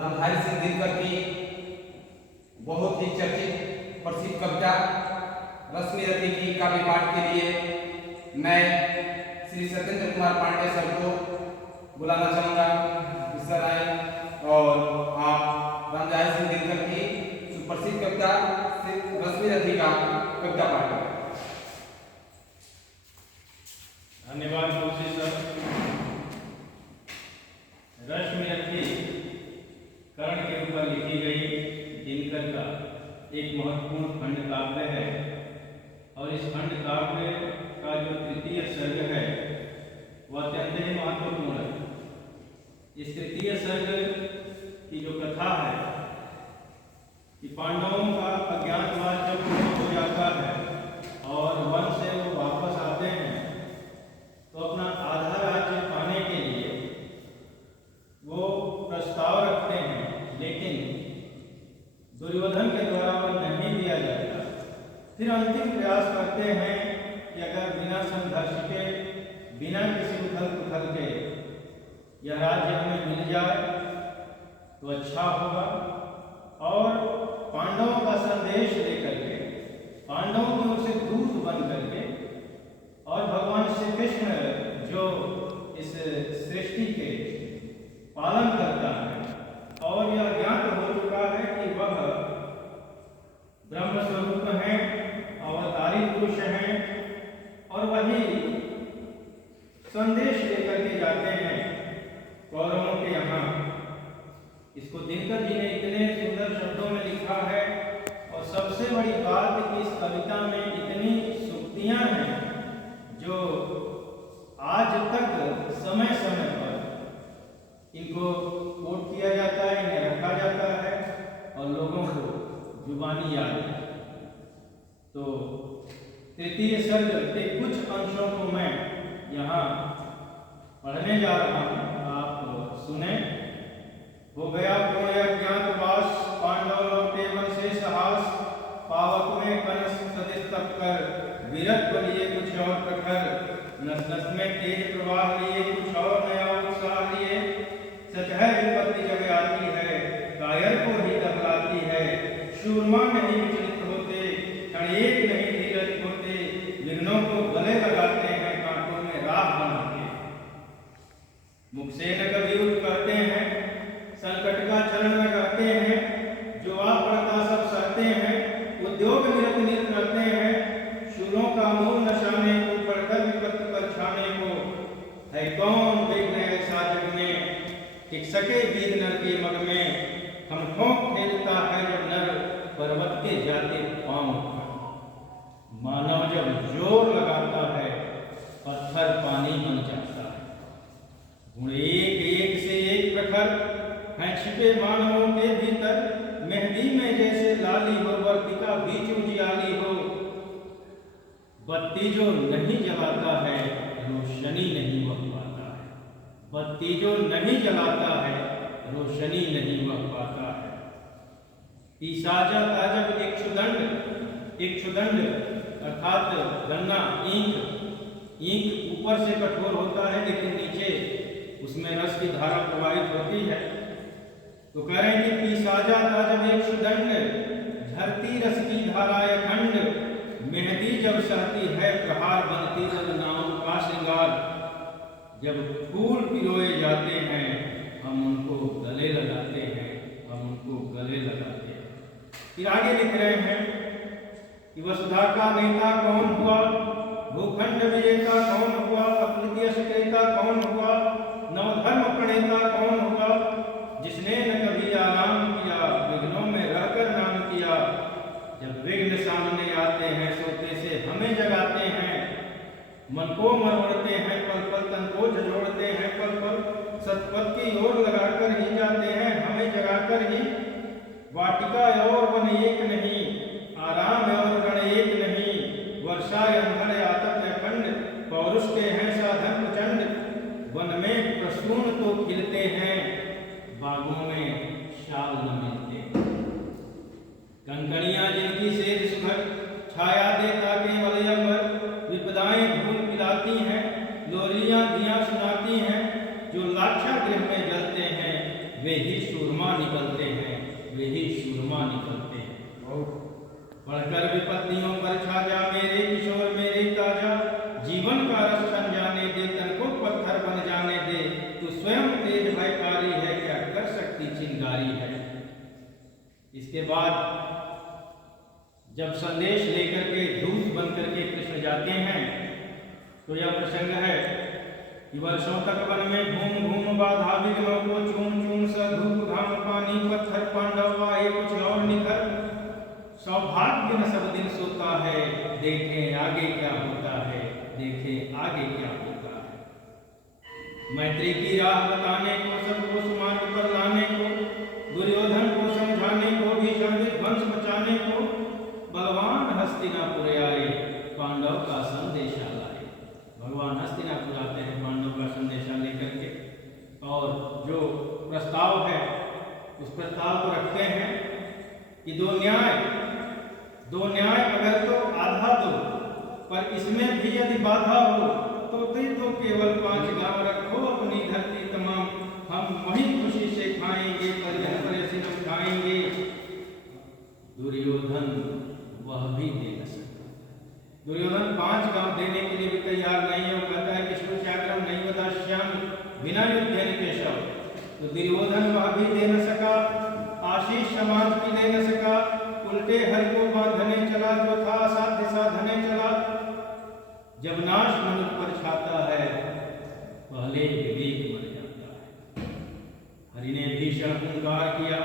रणधारी सिंह दिनकर की बहुत ही चर्चित प्रसिद्ध कविता रश्मि रथी की काव्य पाठ के लिए मैं श्री सत्येंद्र कुमार पांडे सर को बुलाना चाहूँगा। सर आए और आप रणधारी सिंह दिनकर की सुप्रसिद्ध कविता रश्मि रथी का कविता पाठ करें। धन्यवाद तुलसी सर। रश्मि रथी कर्ण के ऊपर लिखी गई दिनकर का एक महत्वपूर्ण खंड काव्य है और इस खंड काव्य का जो तृतीय सर्ग है वह अत्यंत ही महत्वपूर्ण है। इस तृतीय सर्ग की जो कथा है कि पांडवों का अज्ञातवास जब पूर्ण हो जाता है और वन से वो वापस आते हैं तो अपना आधा राज्य पाने के लिए वो प्रस्ताव रखते हैं, लेकिन दुर्योधन के द्वारा वह नहीं दिया जाता। फिर अंतिम प्रयास करते हैं कि अगर बिना संघर्ष के, बिना किसी उथल पुथल के यह राज्य हमें मिल जाए तो अच्छा होगा। और पांडवों का संदेश लेकर के, पांडवों की ओर से दूत बन करके और भगवान श्री कृष्ण जो इस सृष्टि के पालन करता है और यह ज्ञात हो चुका है कि वह ब्रह्म स्वरूप हैं, अवतारी पुरुष हैं और वही संदेश लेकर के जाते हैं कौरवों के यहाँ। इसको दिनकर जी ने इतने सुंदर शब्दों में लिखा है और सबसे बड़ी बात कि इस कविता में इतनी सूक्तियां हैं जो आज तक समय समय पर इनको कोट किया जाता है, इन्हें रखा जाता है और लोगों को जुबानी याद है। तो तृतीय सर्ग के कुछ अंशों को मैं यहाँ पढ़ने जा रहा हूँ, आप सुने। हो गया पूर्ण अज्ञातवास, पांडव लौटे वन से साहस, पावक में कनस सदिश तप कर, विरत बनिए कुछ और प्रखर, नस नस में तेज प्रवाह लिए कुछ और नया उत्साह लिए, सच है विपत्ति जब आती है कायर को ही दबलाती है, शूरमा नहीं विचलित होते, क्षण एक नहीं धीरज होते, विघ्नों को गले लगाते हैं कांटों में राह बनाते, मुख से न कभी उठ कहते हैं, संकट का चरण में रहते हैं, जो आप पड़ता सब सहते हैं, उद्योग निरत निरत करते हैं, शूरों का मूल नशाने को पढ़कर विपत्ति पर छाने को, है कौन विघ्न ऐसा जग में टिक सके वीर नर के मग में, हम ठोंक फेंकता है जब नर पर्वत के जाते पांव पर, मानव जब जोर लगाता है पत्थर पानी बन जाता है, गुण एक एक से एक प्रखर हैं छिपे मानवों के भीतर, मेहंदी में जैसे लाली हो वर्तिका बीच उजियाली हो, बत्ती जो नहीं जलाता है रोशनी नहीं वह पाता है, बत्ती जो नहीं जलाता है रोशनी नहीं वह पाता है। पिशाचा ताजब इक्षुदंड अर्थात गन्ना ईंख ऊपर से कठोर होता है लेकिन नीचे उसमें रस की धारा प्रवाहित होती है। तो कह रहे हैं कि पिशाचा ताजब इक्षुदंड झरती रस की धारा अखंड, मेहंदी जब सहती है प्रहार बनती रंग नाम का श्रृंगार, जब फूल पिरोए जाते हैं हम उनको गले लगाते हैं, हम उनको गले लगाते हैं। फिर आगे लिख रहे हैं कि वसुधा का नेता कौन हुआ, भूखंड विजेता कौन हुआ, अप्रिय क्रेता कौन हुआ, नवधर्म प्रणेता कौन हुआ, जिसने न कभी आराम किया विघ्नों में रहकर नाम किया, जब विघ्न सामने आते हैं सोते से हमें जगाते हैं, मन को मरोड़ते हैं पल पल, तन को झोड़ते हैं पल पल, सतपथ की ओर लगाकर ही जाते हैं हमें जगाकर ही, वाटिका और वन एक नहीं, आराम और रण एक नहीं, वर्षा अंधर आतप अखंड, पौरुष के हैं साधन प्रचंड, वन में प्रसून तो खिलते हैं बागों में शाल न मिलते, कंकड़ियां जिनकी सेज सुखद छाया देता केवल अंबर, विपदाएं धूल पिलाती हैं, लोरियां दियां सुनाती हैं, जो लाक्षा गृह में जलते हैं वे ही सूरमा निकलते हैं, वे ही सूरमा निकलते हैं। बढ़कर विपत्तियों पर छा जा मेरे किशोर मेरे ताजा, जीवन का रस छन जाने दे, तन को पत्थर बन जाने दे, तू स्वयं तेज भयकारी है, क्या कर सकती चिंगारी है। इसके बाद जब संदेश लेकर के दूत बन करके कृष्ण जाते हैं तो यह प्रसंग है कि वर्षों तक वन में घूम घूम बाधा विघ्नों को चूम चूम स धूप घाम पानी पत्थर पांडव आए कुछ और निखर, सौभाग्य न सब दिन सोता है, देखें आगे क्या होता है, देखें आगे क्या होता है। मैत्री की राह बताने को, सबको सुमार्ग पर लाने को, दुर्योधन को समझाने को, भीषण विध्वंस बचाने को, भगवान हस्तिनापुर आए, पांडव का संदेशा लाए। भगवान हस्तिनापुर आते हैं पांडव का संदेशा लेकर के, और जो प्रस्ताव है उस प्रस्ताव को रखते हैं कि दो न्याय अगर तो आधा दो, पर इसमें भी यदि बाधा हो तो केवल 5 गांव रखो अपनी धरती तमाम, हम वही खुशी से खाएंगे, पर खाएंगे। दुर्योधन वह भी दे न सकता। दुर्योधन 5 गांव देने के लिए भी तैयार नहीं है। वो कहता है कि श्याम नहीं बता श्याम बिना युद्ध केशव। तो दुर्योधन वह भी दे न सका, आशीष समाज की दे न सका, उल्टे हर को बांधने चला, जो था साध्य साधने चला। जब नाश मनुष्य पर छाता है, पहले विवेक मर जाता है। हरि ने भीषण हुंकार किया,